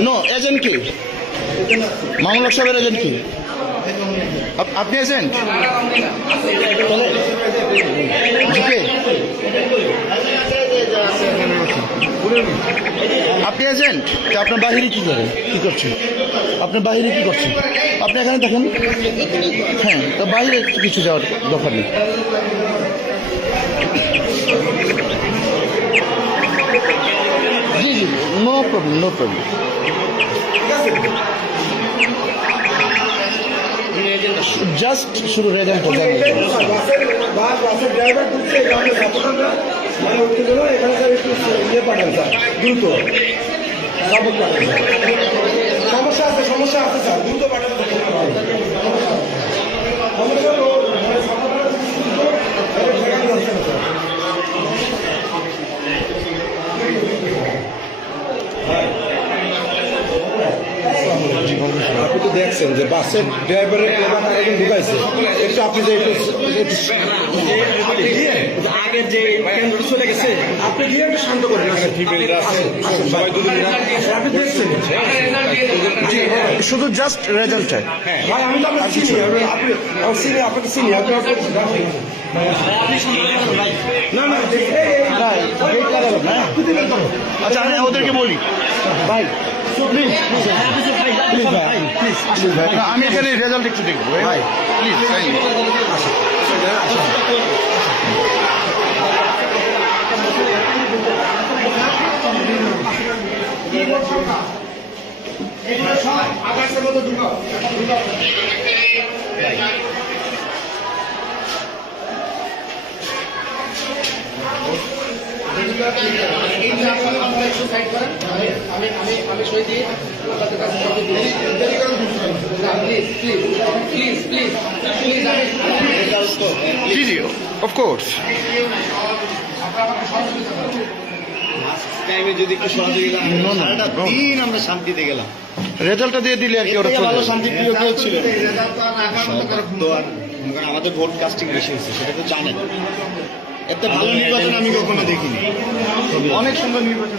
No agent কি? মামলক সাহেবের agent কি? আপ- আপনি এজেন্ট জিপে। আপনি এজেন্ট তা আপনার বাহিরে কি করেন কি করছেন? আপনার বাহিরে কি করছেন? আপনি এখানে দেখেন হ্যাঁ তো বাইরে কিছু যাওয়ার দরকার নেই। No problem no problem just পাঠান স্যার দ্রুত। সমস্যা আছে সমস্যা আছে, স্যার। দ্রুত পাঠান স্যার। সমস্যা হলো, মানে ছাত্ররা দ্রুত তাদের ঠেকানো যাচ্ছে না স্যার। আপনি তো দেখছেন যে বাসের ড্রাইভারের ক্লেভার একজন ঢুকাইছে একটু আপনি যে একটু আগের যে কেন্দ্র চলে গেছে আপনি গিয়ে একটু শান্ত করেন আপনি দেখছেন শুধু জাস্ট রেজাল্ট ভাই আমি তো আপনাকে চিনি আপনি চিনি আপনাকে চিনি আপনি না? আচ্ছা আমি ওদেরকে বলি ভাই আমি এখানে রেজাল্ট একটু দেখব প্লিজ আমি আমি আমি সই দিই আপনাদের কাছে সবই দিই please please please please please আমি জি জি অফকোর্স টাইমে যদি একটু সহযোগিতা. দিন আমরা শান্তিতে গেলাম রেজাল্টটা দিয়ে দিলে আর কি ওরা ভালো। শান্তি প্রিয় কেউ ছিল আমাদের ভোট কাস্টিং বেশি হয়েছে সেটা তো জানেন। এত ভালো নির্বাচন আমি কখনো দেখিনি। অনেক সুন্দর নির্বাচন।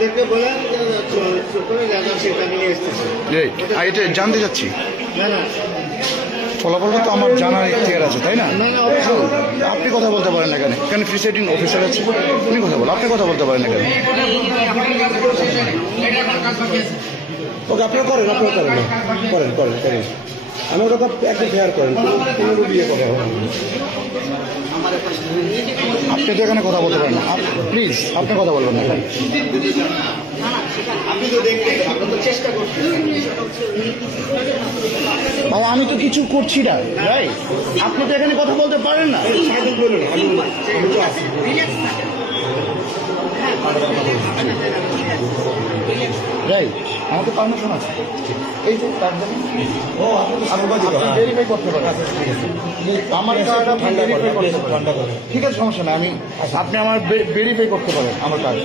ওদেরকে বলেন করে যারা সেটা নিয়ে এসতেছে এটা জানতে চাচ্ছি। না না। ফলাফলটা তো আমার জানার ইতিহার আছে তাই না? না না আপনি কথা বলতে পারেন না কেন? কেন প্রিসাইডিং অফিসার আছে। উনি কথা বলেন আপনি কথা বলতে পারেন না কেন? ওকে আপনারা করেন আপনারা করেন। করেন করেন করেন। আমি ওটা তো একদম ফেয়ার করেন কোনো বিয়ে হবে আপনি তো এখানে কথা বলতে পারেন না। প্লিজ আপনি কথা বলবেন না আমরা ভাই আমি তো কিছু করছি না রাইট আপনি তো এখানে কথা বলতে পারেন না। আমি তো রাইট আমাকে পারমিশন আছে। এই যে তার জন্য ভেরিফাই করতে পারেন। আমার কার্ড আপনি ঠান্ডা করতে পারেন। ঠিক আছে সমস্যা নাই। আমি আপনি আমার ভেরিফাই করতে পারেন আমার কার্ড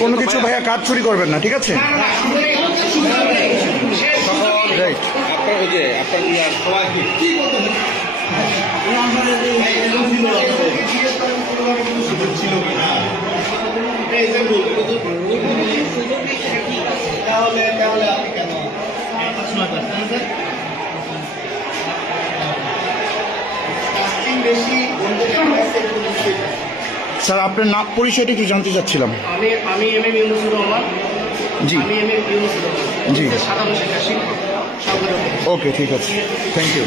কোনো কিছু ভাইয়া কাজ চুরি করবেন না ঠিক আছে? রাইট আপনার ওই যে আপনার সবাই তাহলে তাহলে আপনি কেন বেশি বন্ধু কেমন আছে একটু বুঝতে স্যার আপনার নাম পরিচয়টা একটু জানতে চাচ্ছিলাম। আমি আমি এম এম ইউনুসুর রহমান জি। আমি এম এ জি। সাধারণ শিক্ষা শিক্ষক ওকে ঠিক আছে। থ্যাংক ইউ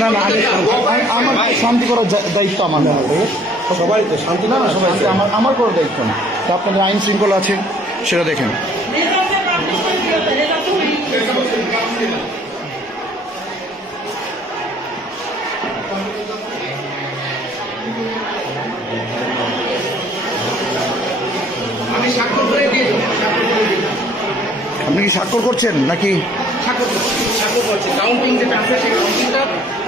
না না আমার শান্তি করার দায়িত্ব আমার। না সবাই তো শান্তি না সবাই আমার আমার করার দায়িত্ব না। তো আপনাদের আইন শৃঙ্খলা আছে সেটা দেখেন। আপনি কি স্বাক্ষর করছেন নাকি? স্বাক্ষর করছি স্বাক্ষর করছি। কাউন্টিং যেটা আছে সেই কাউন্টিংটা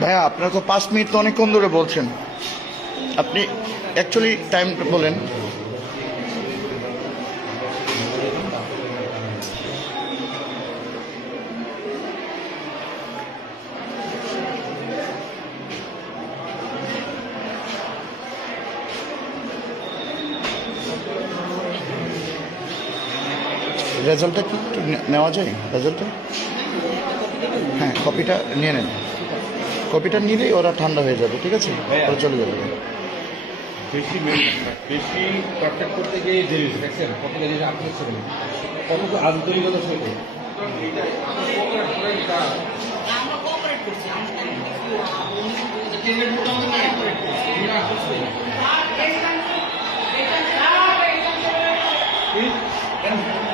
ভাইয়া, আপনারা তো পাঁচ মিনিট তো অনেকক্ষণ ধরে বলছেন। আপনি অ্যাকচুয়ালি টাইম বলেন। রেজাল্টটা কি নেওয়া যায়? রেজাল্টটা? কপিটা নিয়ে নেন। কপিটা নিলেই ওরা ঠান্ডা হয়ে যাবে ঠিক আছে? ওরা চলে যাবে। বেশি মেন- বেশি কন্ট্যাক্ট করতে গিয়ে দেরি দেখছেন? আপনি আন্তরিকতার সহিত। হ্যাঁ,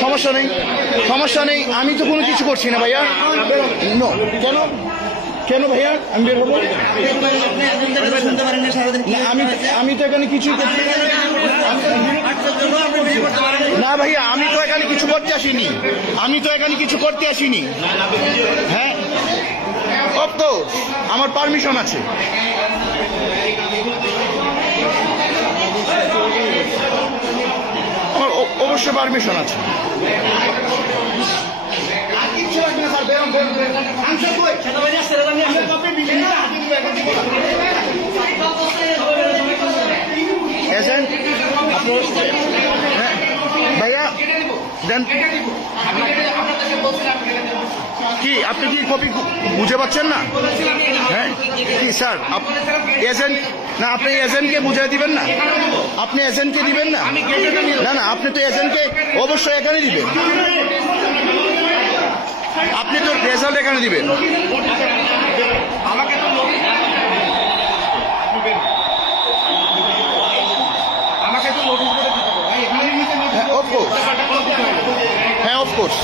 সমস্যা নেই সমস্যা নেই। আমি তো কোনো কিছু করছি না ভাইয়া। কেন? কেন ভাইয়া? আমি বের হব? আমি আমি তো এখানে কিছু না। ভাইয়া, আমি তো এখানে কিছু করতে আসিনি। আমি তো এখানে কিছু করতে আসিনি। হ্যাঁ? তো আমার পারমিশন আছে। আমার অ- অবশ্যই পারমিশন আছে হ্যাঁ ভাইয়া দেন। কি, আপনি কি কপি বুঝে পাচ্ছেন না? হ্যাঁ কি স্যার এজেন্ট না, আপনি এজেন্টকে বুঝিয়ে দিবেন না? আপনি এজেন্টকে দিবেন না? না না, আপনি তো এজেন্টকে অবশ্যই এখানে দিবেন। আপনি তো রেজাল্ট এখানে দিবেন। হ্যাঁ অফকোর্স হ্যাঁ অফকোর্স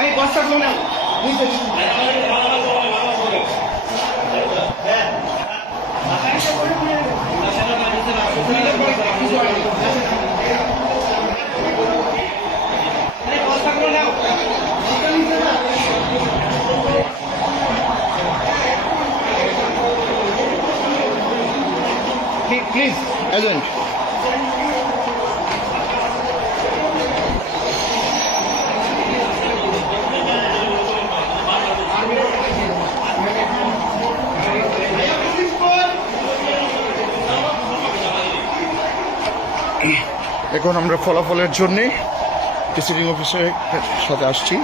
এই বস্তা গুলো নিচে প্লিজ এজেন্ট এখন আমরা ফলাফলের জন্যে প্রিসাইডিং অফিসারের সাথে আসছি।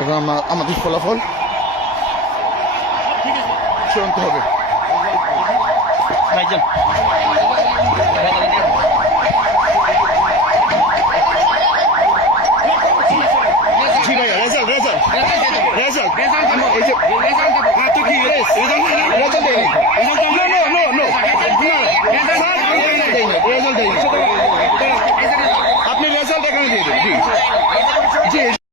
এখন আমরা আমাদের ফলাফল চূড়ান্ত হবে।